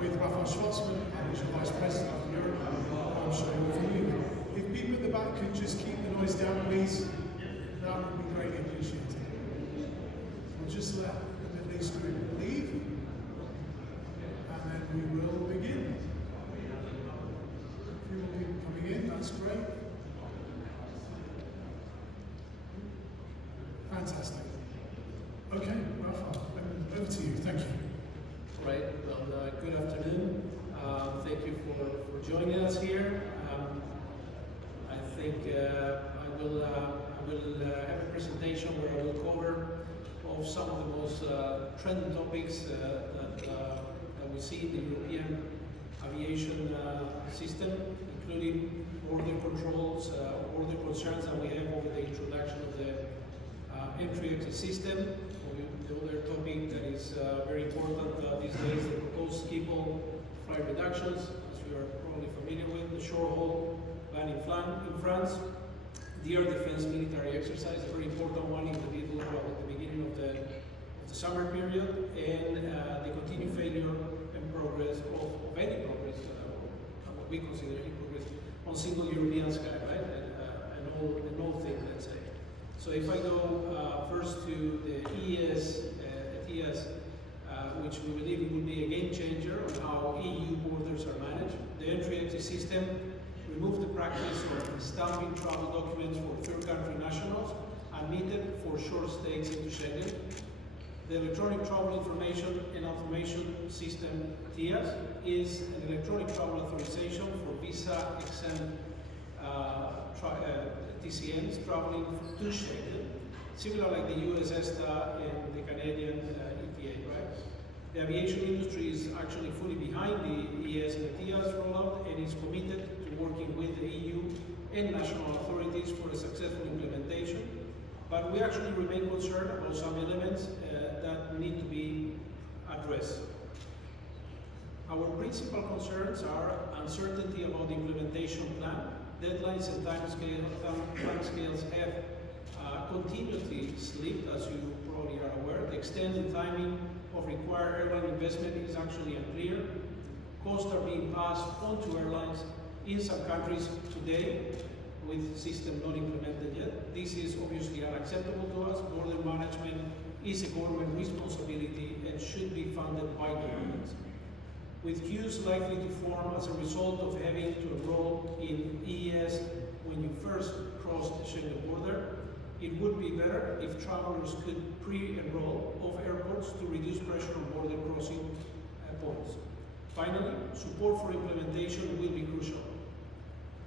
with Rafael Schvartzman, who's the Vice President of Europe. I'm sure you're familiar. If people at the back could just keep the noise down, please, that would be greatly appreciated. We'll just let the Middle East group leave, and then we will begin. A few more people coming in, that's great. Fantastic. Okay, Rafael, over to you. Thank you. Right. Well, good afternoon. Thank you for joining us here. I think I will have a presentation where I will cover of some of the most trending topics that we see in the European aviation system, including border controls, border concerns that we have over the introduction of the entry-exit system. The other topic that is very important these days, the proposed Schiphol flight reductions, as you are probably familiar with, the short-haul ban in France, the air defense military exercise, a very important one in the middle at the beginning of the summer period, and the continued failure and progress of any progress, what we consider any progress, on single European sky, right? An old thing, let's say. So if I go first to the ETS, which we believe would be a game changer on how EU borders are managed. The entry-exit system removed the practice of stamping travel documents for third country nationals admitted for short stays into Schengen. The electronic travel information and automation system, ETIAS, is an electronic travel authorization for visa-exempt TCNs traveling to Schengen, similar like the US ESTA and the Canadian ETA, right? The aviation industry is actually fully behind the ES and ETIAS rollout and is committed to working with the EU and national authorities for a successful implementation. But we actually remain concerned about some elements that need to be addressed. Our principal concerns are uncertainty about the implementation plan. Deadlines and timescales have continuously slipped, as you probably are aware. The extent and timing of required airline investment is actually unclear. Costs are being passed on to airlines in some countries today with system not implemented yet. This is obviously unacceptable to us. Border management is a government responsibility and should be funded by governments. With queues likely to form as a result of having to enroll in EES when you first cross the Schengen border, it would be better if travelers could pre-enroll off airports to reduce pressure on border crossing points. Finally, support for implementation will be crucial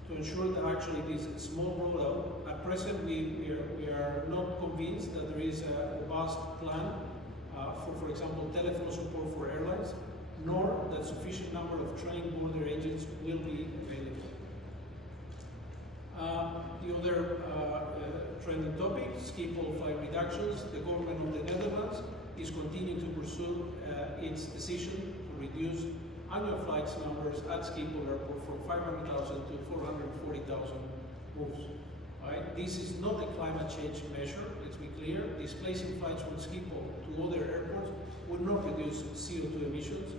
to ensure that actually it is a small rollout. At present, we are not convinced that there is a robust plan for example, telephone support for airlines, nor that sufficient number of trained border agents will be available. The other trending topic, Schiphol flight reductions. The government of the Netherlands is continuing to pursue its decision to reduce annual flights numbers at Schiphol Airport from 500,000 to 440,000 moves. Right? This is not a climate change measure, let's be clear. Displacing flights from Schiphol to other airports would not reduce CO2 emissions.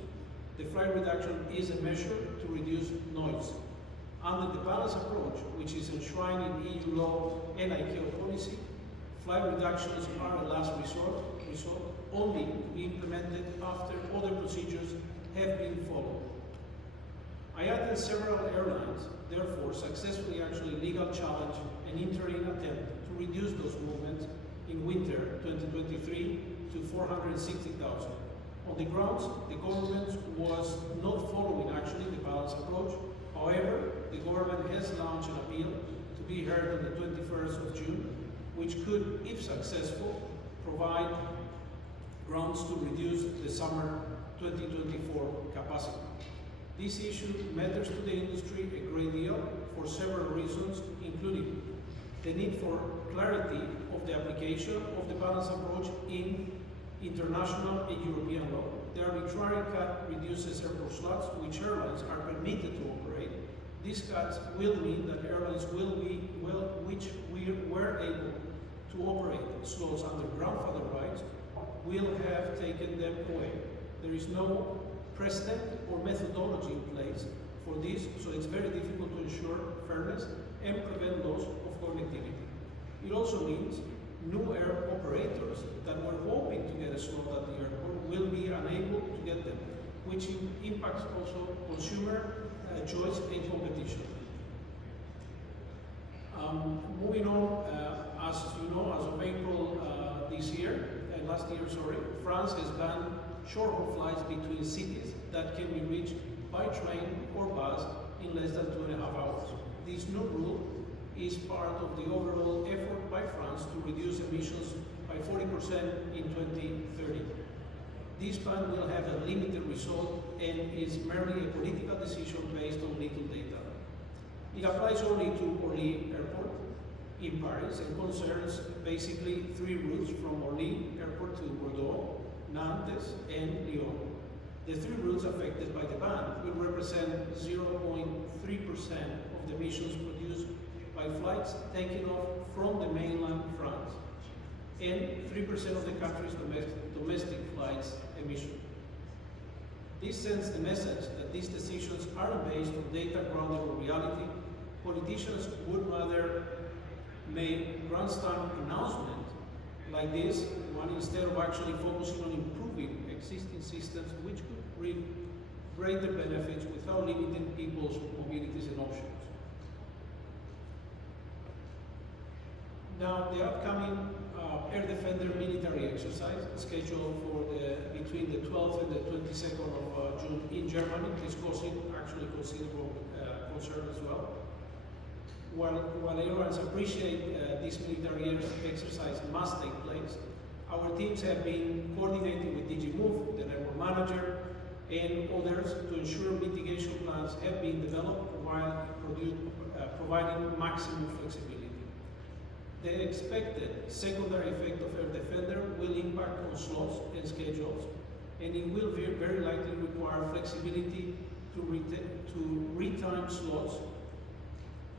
The flight reduction is a measure to reduce noise. Under the balanced approach, which is enshrined in EU law and ICAO policy, flight reductions are a last resort, only to be implemented after other procedures have been followed. IATA and several airlines, therefore, successfully actually legal challenge an interim attempt to reduce those movements in winter 2023 to 460,000. On the grounds, the government was not following actually the balanced approach. However, the government has launched an appeal to be heard on the 21st of June, which could, if successful, provide grounds to reduce the summer 2024 capacity. This issue matters to the industry a great deal for several reasons, including the need for clarity of the application of the balanced approach in international and European law. The arbitrary cut reduces airport slots which airlines are permitted to operate. These cuts will mean that airlines which were able to operate slots under grandfather rights will have taken them away. There is no precedent or methodology in place for this, so it's very difficult to ensure fairness and prevent loss of connectivity. It also means new air operators that were hoping to get a slot at the airport will be unable to get them, which impacts also consumer choice and competition. Moving on, as you know, as of April last year, France has banned short-haul flights between cities that can be reached by train or bus in less than 2.5 hours. This new rule is part of the overall effort by France to reduce emissions by 40% in 2030. This ban will have a limited result and is merely a political decision based on little data. It applies only to Orly Airport in Paris and concerns basically 3 routes from Orly Airport to Bordeaux, Nantes, and Lyon. The 3 routes affected by the ban will represent 0.3% of the emissions produced by flights taking off from the mainland France, and 3% of the country's domestic flights emission. This sends the message that these decisions aren't based on data grounded on reality. Politicians would rather make grandstand announcements like this one instead of actually focusing on improving existing systems which could bring greater benefits without limiting people's mobilities and options. Now, the upcoming Air Defender military exercise scheduled for between the 12th and the 22nd of June in Germany is causing actually considerable concern as well. While airlines appreciate this military exercise must take place, our teams have been coordinating with DG Move, the network manager, and others to ensure mitigation plans have been developed while providing maximum flexibility. The expected secondary effect of Air Defender will impact on slots and schedules, and it will very likely require flexibility to retime slots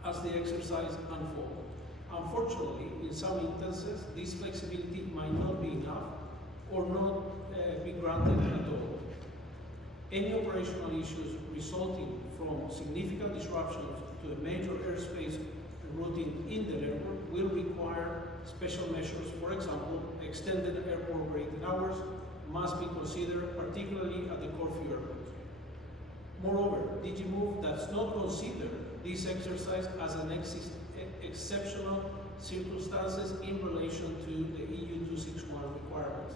as the exercise unfolds. Unfortunately, in some instances, this flexibility might not be enough or not be granted at all. Any operational issues resulting from significant disruptions to a major airspace routing in the airport will require special measures. For example, extended airport operating hours must be considered, particularly at the Corfu airport. Moreover, DG Move does not consider this exercise as an exceptional circumstances in relation to the EU 261 requirements.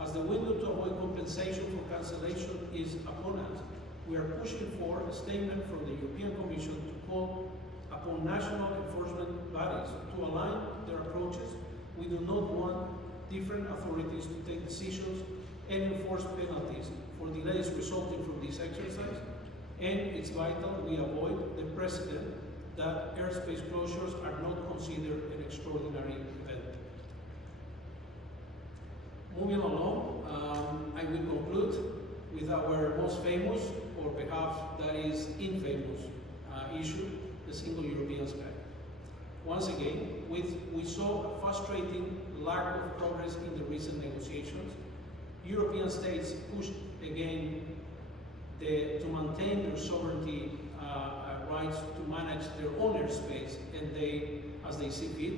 As the window to avoid compensation for cancellation is upon us, we are pushing for a statement from the European Commission to call upon national enforcement bodies to align their approaches. We do not want different authorities to take decisions and enforce penalties for delays resulting from this exercise, and it's vital we avoid the precedent that airspace closures are not considered an extraordinary event. Moving along, I will conclude with our most famous, or perhaps that is infamous, issue, the single European sky. Once again, we saw a frustrating lack of progress in the recent negotiations. European states pushed again to maintain their sovereignty rights to manage their own airspace and as they see fit,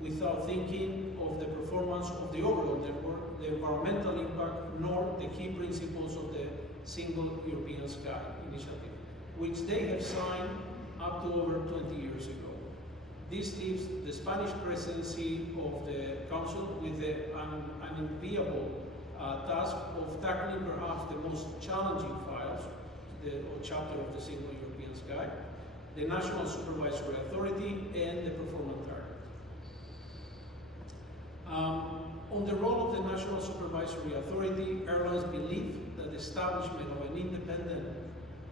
without thinking of the performance of the overall network, the environmental impact, nor the key principles of the Single European Sky initiative, which they have signed up to over 20 years ago. This leaves the Spanish presidency of the Council with an unenviable task of tackling perhaps the most challenging files, or chapter of the Single European Sky, the National Supervisory Authority, and the Performance Target. On the role of the National Supervisory Authority, airlines believe that the establishment of an independent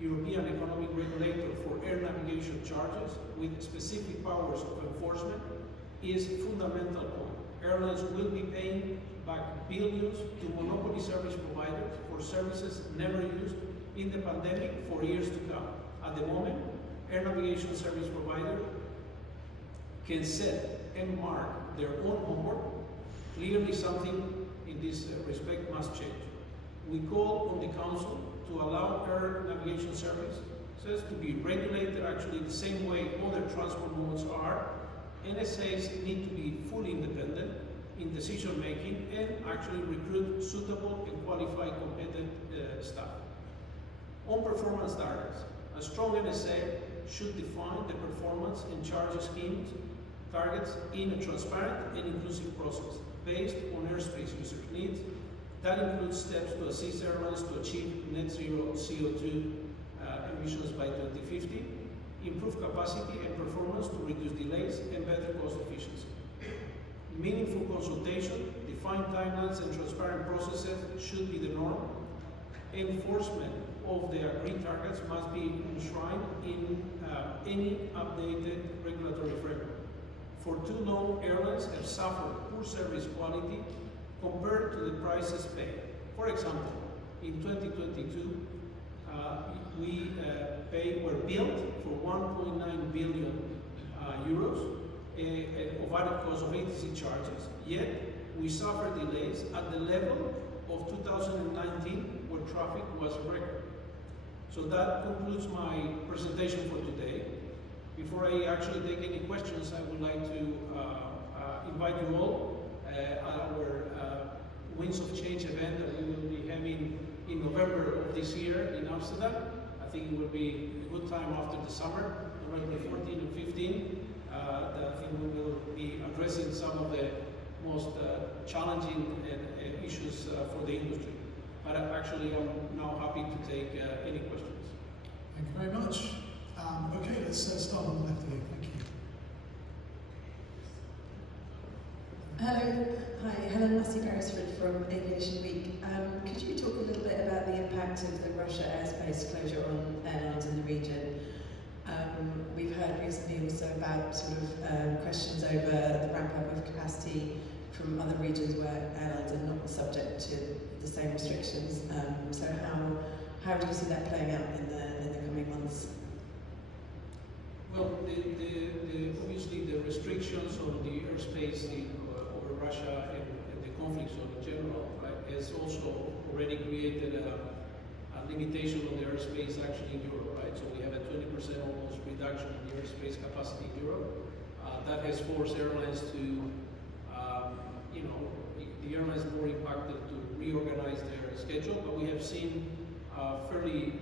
European economic regulator for air navigation charges with specific powers of enforcement is fundamental point. Airlines will be paying back billions to monopoly service providers for services never used in the pandemic for years to come. At the moment, air navigation service providers can set and mark their own homework. Clearly something in this respect must change. We call on the Council to allow air navigation services to be regulated actually the same way other transport modes are. NSAs need to be fully independent in decision making and actually recruit suitable and qualified competent staff. On performance targets, a strong NSA should define the performance and charge schemes targets in a transparent and inclusive process based on airspace user needs. That includes steps to assist airlines to achieve net zero CO2 emissions by 2050, improve capacity and performance to reduce delays and better cost efficiency. Meaningful consultation, defined timelines and transparent processes should be the norm. Enforcement of the agreed targets must be enshrined in any updated regulatory framework. For too long, airlines have suffered poor service quality compared to the prices paid. For example, in 2022, we were billed for 1.9 billion euros of added cost of ATC charges, yet we suffered delays at the level of 2019 where traffic was record. So that concludes my presentation for today. Before I actually take any questions, I would like to invite you all at our Winds of Change event that we will be having in November of this year in Amsterdam. I think it will be a good time after the summer, November 14 and 15. I think we will be addressing some of the most challenging issues for the industry. But actually, I'm now happy to take any questions. Thank you very much. Okay, let's start on the left here. Thank you. Hello, hi, Helen Massey-Beresford from Aviation Week. Could you talk a little bit about the impact of the Russia airspace closure on airlines in the region? We've heard recently also about sort of questions over the ramp-up of capacity from other regions where airlines are not subject to the same restrictions. So how do you see that playing out in the coming months? Well, obviously the restrictions on the airspace over Russia and the conflict zone in general, right, has also already created a limitation on the airspace actually in Europe, right? So we have a 20% almost reduction in the airspace capacity in Europe. That has forced airlines to, the airlines more impacted to reorganize their schedule, but we have seen fairly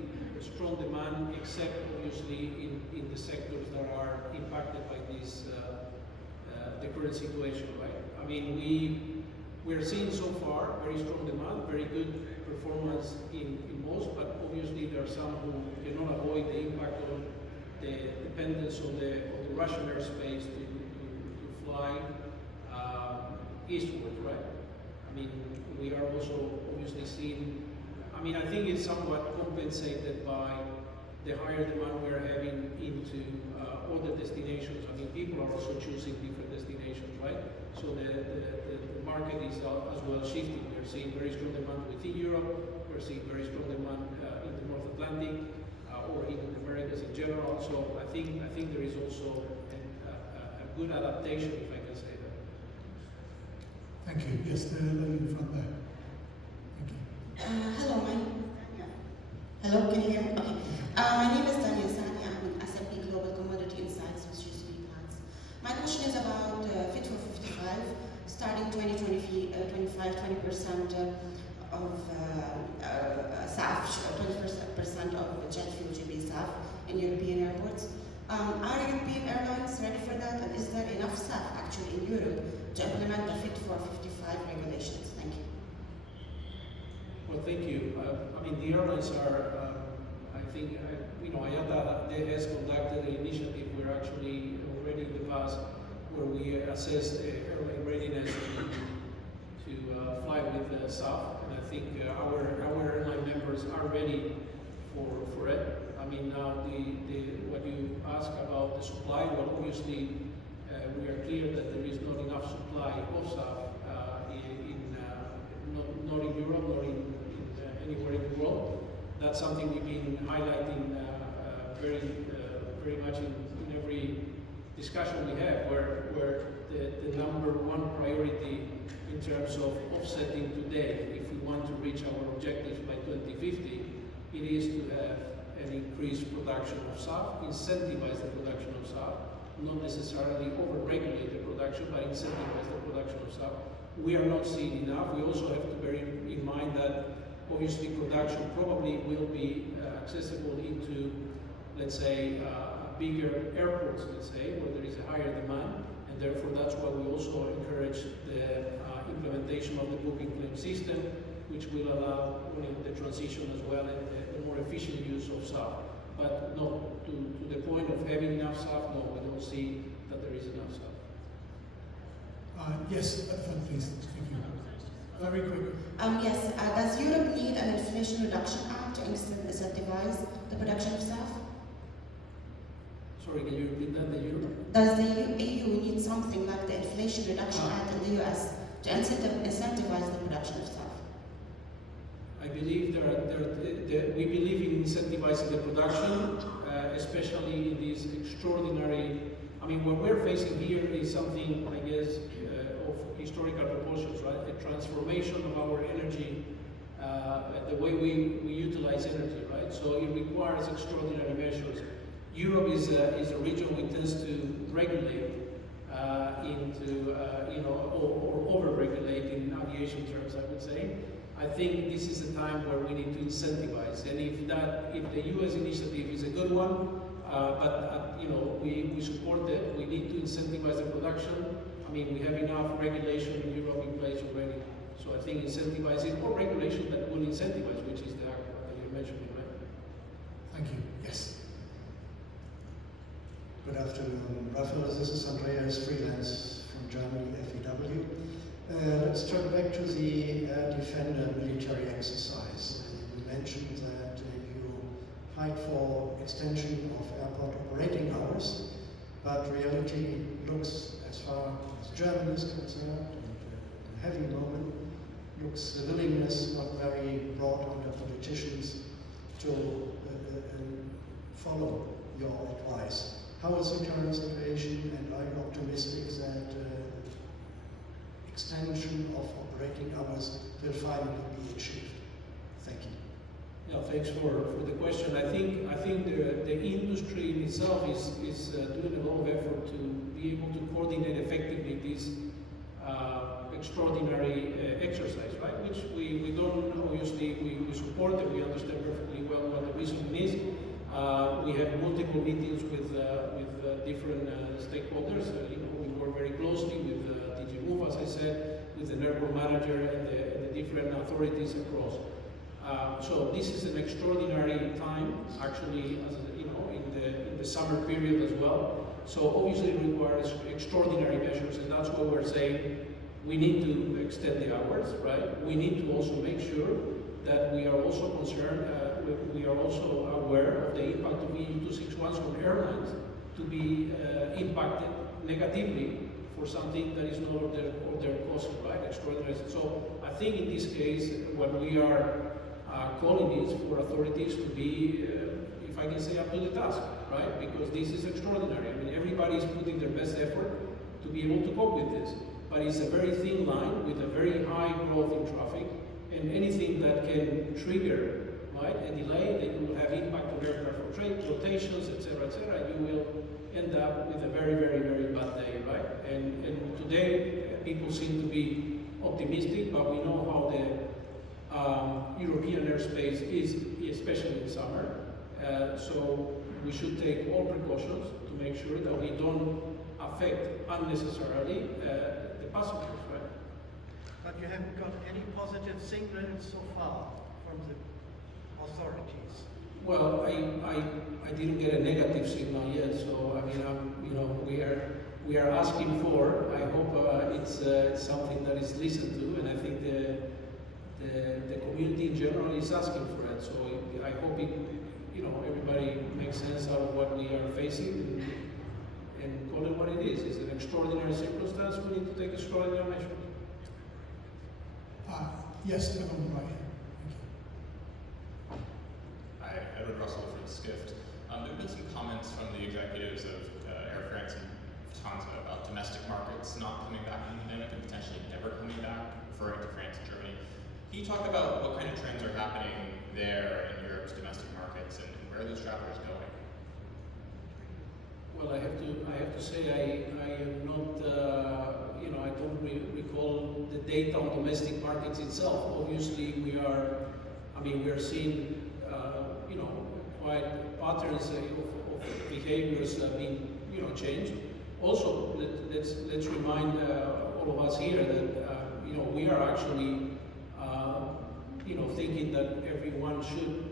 strong demand, except obviously in the sectors that are impacted by this, the current situation, right? I mean, we're seeing so far very strong demand, very good performance in most, but obviously there are some who cannot avoid the impact of the dependence on the Russian airspace to fly eastward, right? I mean, we are also obviously seeing, I think it's somewhat compensated by the higher demand we're having into other destinations. I mean, people are also choosing different destinations, right? So the market is as well shifting. We're seeing very strong demand within Europe. We're seeing very strong demand in the North Atlantic or in the Americas in general. So I think there is also a good adaptation, if I can say that. Thank you. Yes, the lady in front there. Thank you. Hello, can you hear me? Okay. My name is Daniel Sani. I'm with S&P Global Commodity Insights, which used to be plans. My question is about Fit for 55. Starting 2025, 20% of SAF, 20% of jet fuel should be SAF in European airports. Are European airlines ready for that? And is there enough SAF actually in Europe to implement the Fit for 55 regulations? Thank you. Well, thank you. The airlines are, I think, IATA has conducted an initiative where actually already in the past where we assess the airline readiness to fly with SAF, and I think our airline members are ready for it. Now what you ask about the supply, well, obviously we are clear that there is not enough supply of SAF not in Europe, nor in anywhere in the world. That's something we've been highlighting very much in every discussion we have, where the number one priority in terms of offsetting today, if we want to reach our objectives by 2050, it is to have an increased production of SAF, incentivize the production of SAF, not necessarily over-regulate the production, but incentivize the production of SAF. We are not seeing enough. We also have to bear in mind that obviously production probably will be accessible into, let's say, bigger airports, let's say, where there is a higher demand, and therefore that's why we also encourage the implementation of the booking claim system, which will allow the transition as well and the more efficient use of SAF. But not to the point of having enough SAF, no, we don't see that there is enough SAF. Yes, at the front, please. Thank you. Very quick. Yes, does Europe need an Inflation Reduction Act to incentivize the production of SAF? Sorry, can you repeat that? The euro? Does the EU need something like the Inflation Reduction Act in the US to incentivize the production of SAF? I believe we believe in incentivizing the production, especially in these extraordinary. I mean, what we're facing here is something, I guess, of historical proportions, right? A transformation of our energy, the way we utilize energy, right? So it requires extraordinary measures. Europe is a region which tends to regulate or over-regulate in aviation terms, I would say. I think this is a time where we need to incentivize, and if the U.S. initiative is a good one, but we support it. We need to incentivize the production. I mean, we have enough regulation in Europe in place already, so I think incentivizing or regulation that will incentivize, which is the act that you're mentioning, right? Thank you. Yes. Good afternoon, Rafael. This is Andreas, freelance from Germany, FEW. Let's turn back to the Defender military exercise. You mentioned that you fight for extension of airport operating hours, but reality looks, as far as Germany is concerned, and a heavy moment, looks the willingness not very broad under politicians to follow your advice. How is the current situation, and are you optimistic that extension of operating hours will finally be achieved? Thank you. Yeah, thanks for the question. I think the industry in itself is doing a lot of effort to be able to coordinate effectively this extraordinary exercise, right? Which we don't obviously we support and we understand perfectly well what the reason is. We have multiple meetings with different stakeholders. We work very closely with DG Move, as I said, with the airport manager and the different authorities across. So this is an extraordinary time, actually, as in the summer period as well. So obviously it requires extraordinary measures, and that's why we're saying we need to extend the hours, right? We need to also make sure that we are also concerned, we are also aware of the impact of EU 261s on airlines to be impacted negatively for something that is not of their cost, right? Extraordinary. So I think in this case, what we are calling is for authorities to be, if I can say, up to the task, right? Because this is extraordinary. I mean, everybody is putting their best effort to be able to cope with this. But it's a very thin line with a very high growth in traffic, and anything that can trigger, right, a delay, that will have impact on aircraft rotations, etc., you will end up with a very, very, very bad day, right? And today, people seem to be optimistic, but we know how the European airspace is, especially in summer. So we should take all precautions to make sure that we don't affect unnecessarily the passengers, right? But you haven't got any positive signals so far from the authorities. Well, I didn't get a negative signal yet, so I mean, we are asking for. I hope it's something that is listened to, and I think the community in general is asking for it. So I hope everybody makes sense out of what we are facing and call it what it is. It's an extraordinary circumstance. We need to take extraordinary measures. Yes, right here. Hi, Edward Russell from Skift. There have been some comments from the executives of Air France and Lufthansa about domestic markets not coming back in the pandemic and potentially never coming back, referring to France and Germany. Can Can you talk about what kind of trends are happening there in Europe's domestic markets and where are those travelers going? Well, I have to say I am not, I don't recall the data on domestic markets itself. Obviously, we are seeing, quite patterns of behaviors being, changed. Also, let's remind all of us here that, we are actually, thinking that everyone should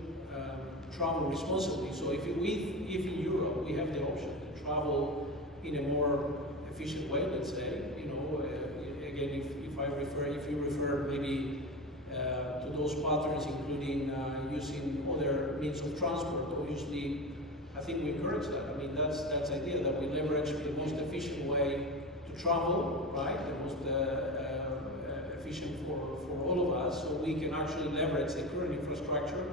travel responsibly. So if in Europe we have the option to travel in a more efficient way, let's say, again, if you refer maybe to those patterns, including using other means of transport, obviously, I think we encourage that. I mean, that's the idea, that we leverage the most efficient way to travel, right? The most efficient for all of us, so we can actually leverage the current infrastructure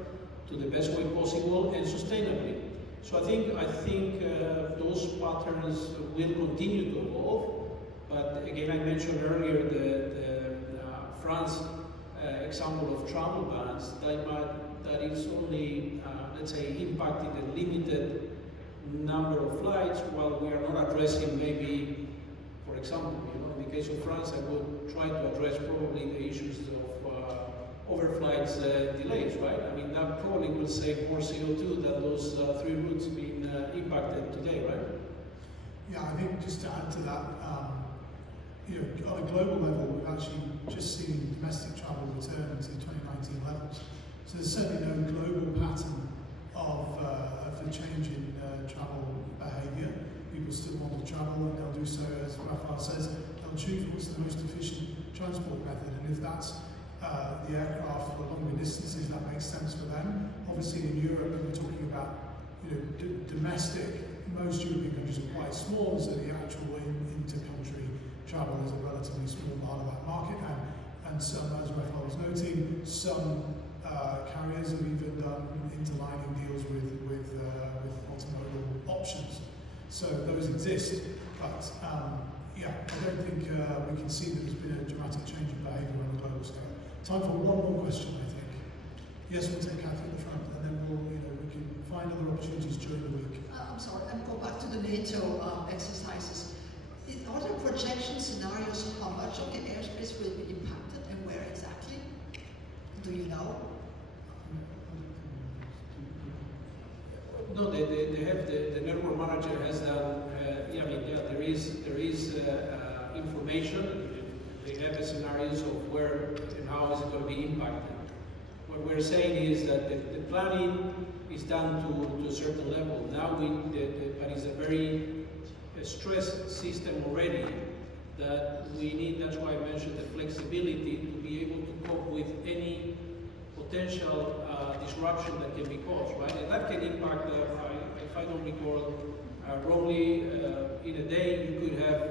to the best way possible and sustainably. So I think those patterns will continue to evolve. But again, I mentioned earlier the France example of travel bans that is only let's say impacting a limited number of flights, while we are not addressing maybe, for example, in the case of France, I would try to address probably the issues of overflights delays, right? I mean, that probably will save more CO2 than those 3 routes being impacted today, right? Yeah, I think just to add to that, on a global level, we've actually just seen domestic travel return to 2019 levels. So there's certainly no global pattern of the change in travel behaviour. People still want to travel, and they'll do so, as Rafael says, they'll choose what's the most efficient transport method, and if that's the aircraft for longer distances, that makes sense for them. Obviously, in Europe, we're talking about domestic. Most European countries are quite small, so the actual inter-country travel is a relatively small part of that market. And some, as Rafael was noting, some carriers have even done interlining deals with multimodal options. So those exist, but I don't think we can see that there's been a dramatic change in behaviour on a global scale. Time for one more question, I think. Yes, we'll take Kathy at the front, and then we can find other opportunities during the week. I'm sorry, and go back to the NATO exercises. Are there projection scenarios of how much of the airspace will be impacted and where exactly? Do you know? No, they have the network manager has done. There is information. They have the scenarios of where and how is it going to be impacted. What we're saying is that the planning is done to a certain level. Now but it's a very stressed system already that we need. That's why I mentioned the flexibility to be able to cope with any potential disruption that can be caused, right? And that can impact, if I don't recall wrongly, in a day you could have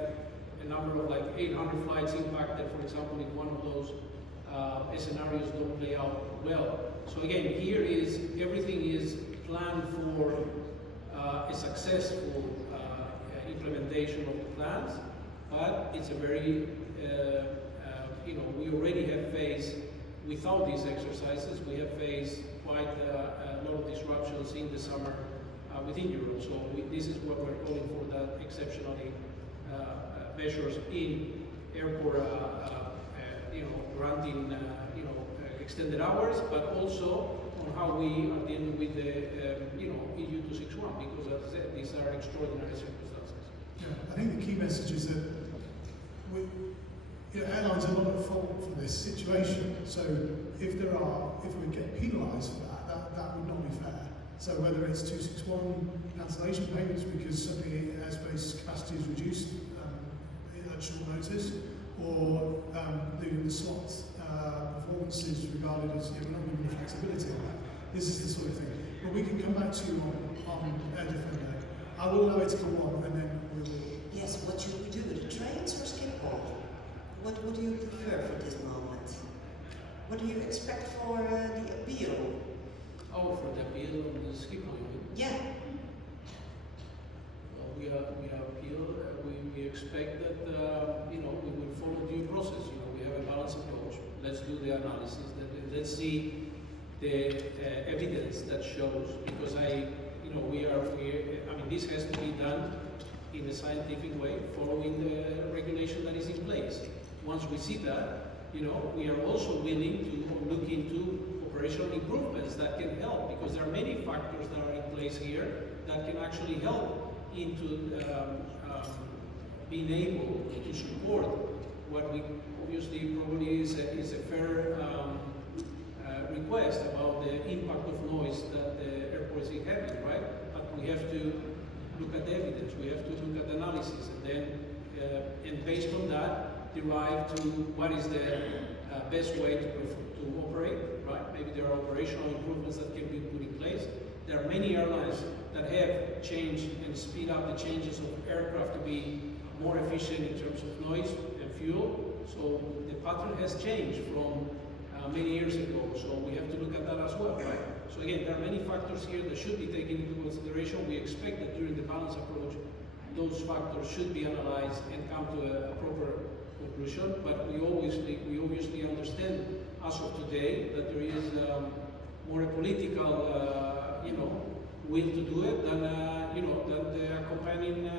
a number of like 800 flights impacted, for example, if one of those scenarios don't play out well. So again, here is everything is planned for a successful implementation of the plans, but it's a very, we already have faced, without these exercises, we have faced quite a lot of disruptions in the summer within Europe. So this is what we're calling for, that exceptionally measures in airport, granting, extended hours, but also on how we are dealing with the, EU 261, because as I said, these are extraordinary circumstances. Yeah, I think the key message is that airlines are not at fault for this situation. So if we get penalised for that would not be fair. So whether it's 261 cancellation payments because suddenly airspace capacity is reduced at short notice, or the slot performance is regarded as we're not giving the flexibility on that. This is the sort of thing. But we can come back to you on Air Defender. I will allow it to go on, and then we will. Yes, what should we do? The trains or Schiphol? What would you prefer for this moment? What do you expect for the appeal? Oh, for the appeal on the Schiphol, you mean? Yeah. Well, we appeal. We expect that we will follow due process. We have a balanced approach. Let's do the analysis. Let's see the evidence that shows, because I mean, this has to be done in a scientific way, following the regulation that is in place. Once we see that, we are also willing to look into operational improvements that can help, because there are many factors that are in place here that can actually help into being able to support what we obviously probably is a fair request about the impact of noise that the airport is having, right? But we have to look at the evidence, we have to look at the analysis, and then, and based on that, derive to what is the best way to operate, right? Maybe there are operational improvements that can be put in place. There are many airlines that have changed and speed up the changes of aircraft to be more efficient in terms of noise and fuel. So the pattern has changed from many years ago, so we have to look at that as well, right? So again, there are many factors here that should be taken into consideration. We expect that during the balanced approach, those factors should be analyzed and come to a proper conclusion, but we obviously understand as of today that there is more a political will to do it than than the accompanying